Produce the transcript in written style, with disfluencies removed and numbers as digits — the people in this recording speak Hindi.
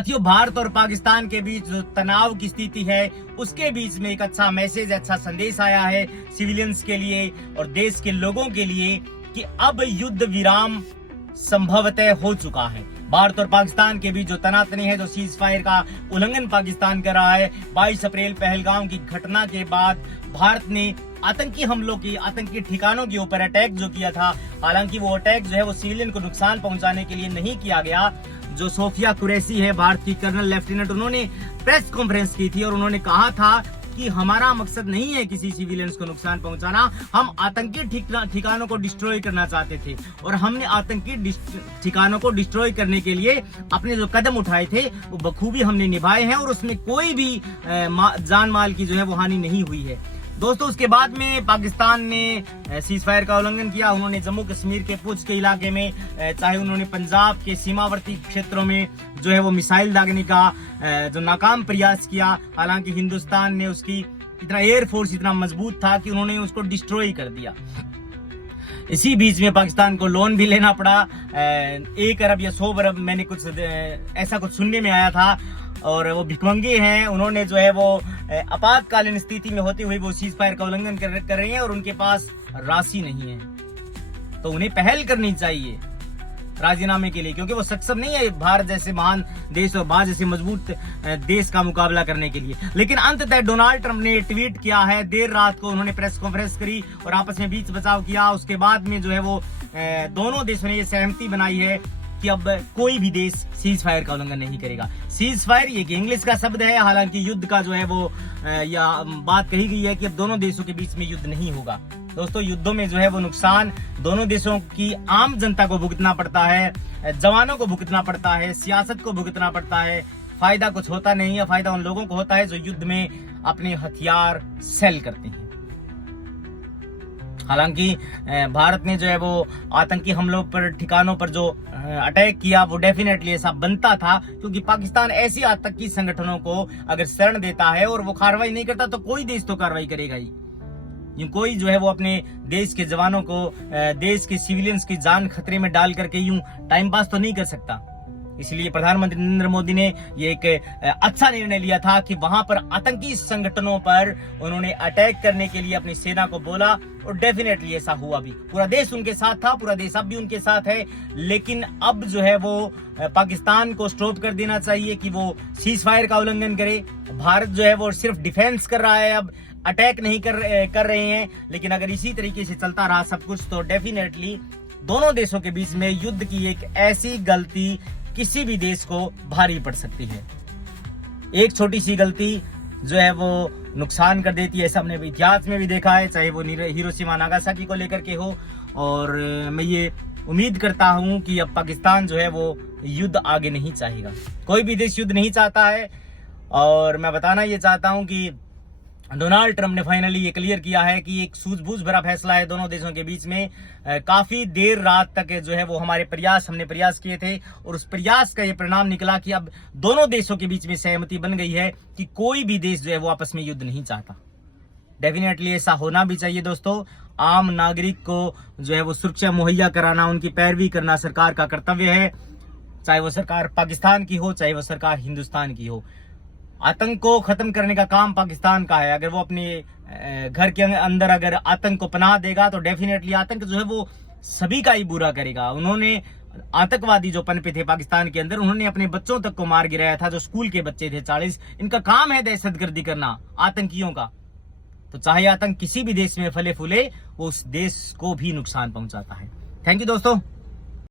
साथियों, भारत और पाकिस्तान के बीच जो तनाव की स्थिति है उसके बीच में एक अच्छा मैसेज, अच्छा संदेश आया है सिविलियंस के लिए और देश के लोगों के लिए कि अब युद्ध विराम संभवतः हो चुका है। भारत और पाकिस्तान के बीच जो तनातनी है, जो सीज फायर का उल्लंघन पाकिस्तान कर रहा है, 22 अप्रैल पहलगाम की घटना के बाद भारत ने आतंकी हमलों की, आतंकी ठिकानों के ऊपर अटैक जो किया था, हालांकि वो अटैक जो है वो सिविलियन को नुकसान पहुंचाने के लिए नहीं किया गया। जो सोफिया कुरैशी है, भारत की कर्नल लेफ्टिनेंट, उन्होंने प्रेस कॉन्फ्रेंस की थी और उन्होंने कहा था कि हमारा मकसद नहीं है किसी सिविलियंस को नुकसान पहुंचाना, हम आतंकी ठिकानों को डिस्ट्रॉय करना चाहते थे और हमने आतंकी ठिकानों को डिस्ट्रॉय करने के लिए अपने जो कदम उठाए थे वो बखूबी हमने निभाए हैं और उसमें कोई भी जान माल की जो है वो हानि नहीं हुई है। दोस्तों, उसके बाद में पाकिस्तान ने सीज फायर का उल्लंघन किया। उन्होंने जम्मू कश्मीर के पूंछ के इलाके में, चाहे उन्होंने पंजाब के सीमावर्ती क्षेत्रों में जो है वो मिसाइल दागने का जो नाकाम प्रयास किया। हालांकि हिंदुस्तान ने उसकी इतना एयरफोर्स इतना मजबूत था कि उन्होंने उसको डिस्ट्रॉय कर दिया। इसी बीच में पाकिस्तान को लोन भी लेना पड़ा, 1 अरब या 100 अरब, मैंने कुछ ऐसा कुछ सुनने में आया था। और वो भिखमंगे हैं, उन्होंने जो है वो आपातकालीन स्थिति में होते हुए वो सीज फायर का उल्लंघन कर रहे हैं और उनके पास राशि नहीं है, तो उन्हें पहल करनी चाहिए राजीनामे के लिए, क्योंकि वो सक्षम नहीं है भारत जैसे महान देश और भारत जैसे मजबूत देश का मुकाबला करने के लिए। लेकिन अंततः डोनाल्ड ट्रंप ने ट्वीट किया है, देर रात को उन्होंने प्रेस कॉन्फ्रेंस करी और आपस में बीच बचाव किया। उसके बाद में जो है वो दोनों देशों ने ये सहमति बनाई है कि अब कोई भी देश सीज फायर का उल्लंघन नहीं करेगा। सीज फायर ये इंग्लिश का शब्द है, हालांकि युद्ध का जो है वो या बात कही गई है कि अब दोनों देशों के बीच में युद्ध नहीं होगा। दोस्तों, युद्धों में जो है वो नुकसान दोनों देशों की आम जनता को भुगतना पड़ता है, जवानों को भुगतना पड़ता है, सियासत को भुगतना पड़ता है। फायदा कुछ होता नहीं है, फायदा उन लोगों को होता है जो युद्ध में अपने हथियार सेल करते हैं। हालांकि भारत ने जो है वो आतंकी हमलों पर, ठिकानों पर जो अटैक किया वो डेफिनेटली ऐसा बनता था, क्योंकि पाकिस्तान ऐसी आतंकी संगठनों को अगर शरण देता है और वो कार्रवाई नहीं करता तो कोई देश तो कार्रवाई करेगा ही। कोई जो है वो अपने देश के जवानों को, देश के सिविलियंस की जान खतरे में डाल करके यूं टाइम पास तो नहीं कर सकता। इसलिए प्रधानमंत्री नरेंद्र मोदी ने ये एक अच्छा निर्णय लिया था कि वहां पर आतंकी संगठनों पर उन्होंने अटैक करने के लिए अपनी सेना को बोला और डेफिनेटली ऐसा हुआ भी। पूरा देश उनके साथ था, पूरा देश अब भी उनके साथ है। लेकिन अब जो है वो पाकिस्तान को स्टॉप कर देना चाहिए कि वो सीज फायर का उल्लंघन करे। भारत जो है वो सिर्फ डिफेंस कर रहा है, अब अटैक नहीं कर रहे हैं। लेकिन अगर इसी तरीके से चलता रहा सब कुछ तो डेफिनेटली दोनों देशों के बीच में युद्ध की एक ऐसी गलती किसी भी देश को भारी पड़ सकती है। एक छोटी सी गलती जो है वो नुकसान कर देती है, ऐसा हमने इतिहास में भी देखा है, चाहे वो हिरोशिमा नागासाकी को लेकर के हो। और मैं ये उम्मीद करता हूं कि अब पाकिस्तान जो है वो युद्ध आगे नहीं चाहेगा। कोई भी देश युद्ध नहीं चाहता है और मैं बताना ये चाहता हूं कि डोनाल्ड ट्रंप ने फाइनली ये क्लियर किया है कि एक सूझबूझ भरा फैसला है दोनों देशों के बीच में। काफी देर रात तक जो है वो हमने प्रयास किए थे और उस प्रयास का ये परिणाम निकला कि अब दोनों देशों के बीच में सहमति बन गई है कि कोई भी देश जो है वो आपस में युद्ध नहीं चाहता। डेफिनेटली ऐसा होना भी चाहिए दोस्तों। आम नागरिक को जो है वो सुरक्षा मुहैया कराना, उनकी पैरवी करना सरकार का कर्तव्य है, चाहे वो सरकार पाकिस्तान की हो, चाहे वो सरकार हिंदुस्तान की हो। आतंक को खत्म करने का काम पाकिस्तान का है। अगर वो अपने घर के अंदर अगर आतंक को पनाह देगा तो डेफिनेटली आतंक जो है वो सभी का ही बुरा करेगा। उन्होंने आतंकवादी जो पनपे थे पाकिस्तान के अंदर, उन्होंने अपने बच्चों तक को मार गिराया था, जो स्कूल के बच्चे थे 40। इनका काम है दहशतगर्दी करना आतंकियों का। तो चाहे आतंक किसी भी देश में फले फूले, वो उस देश को भी नुकसान पहुंचाता है। थैंक यू दोस्तों।